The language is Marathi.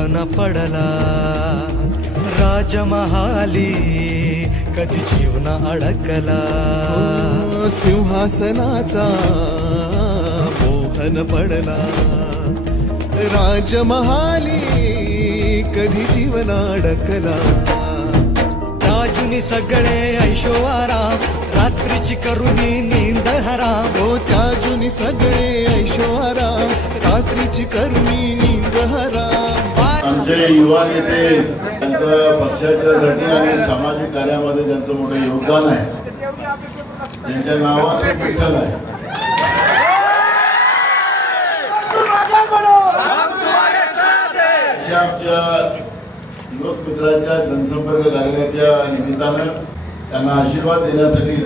मोहन पडला. राजमहाली कधी जीवन अडकला. सिंहासनाचा मोहन पडला. राजमहाली कधी जीवन अडकला. राजुनी सगळे ऐशोआराम रात्रीची करुणी नींद हराम हो त्या जुनी सगळे ऐशोआराम रात्रीची कर्मी नींद हराम आमचे युवा नेते त्यांचं पक्षाच्यासाठी आणि सामाजिक कार्यामध्ये त्यांचं मोठं योगदान आहे. त्यांच्या नावाचं विठ्ठल आहे. अशा आमच्या युवक मित्राच्या जनसंपर्क कार्यालयाच्या निमित्तानं त्यांना आशीर्वाद देण्यासाठी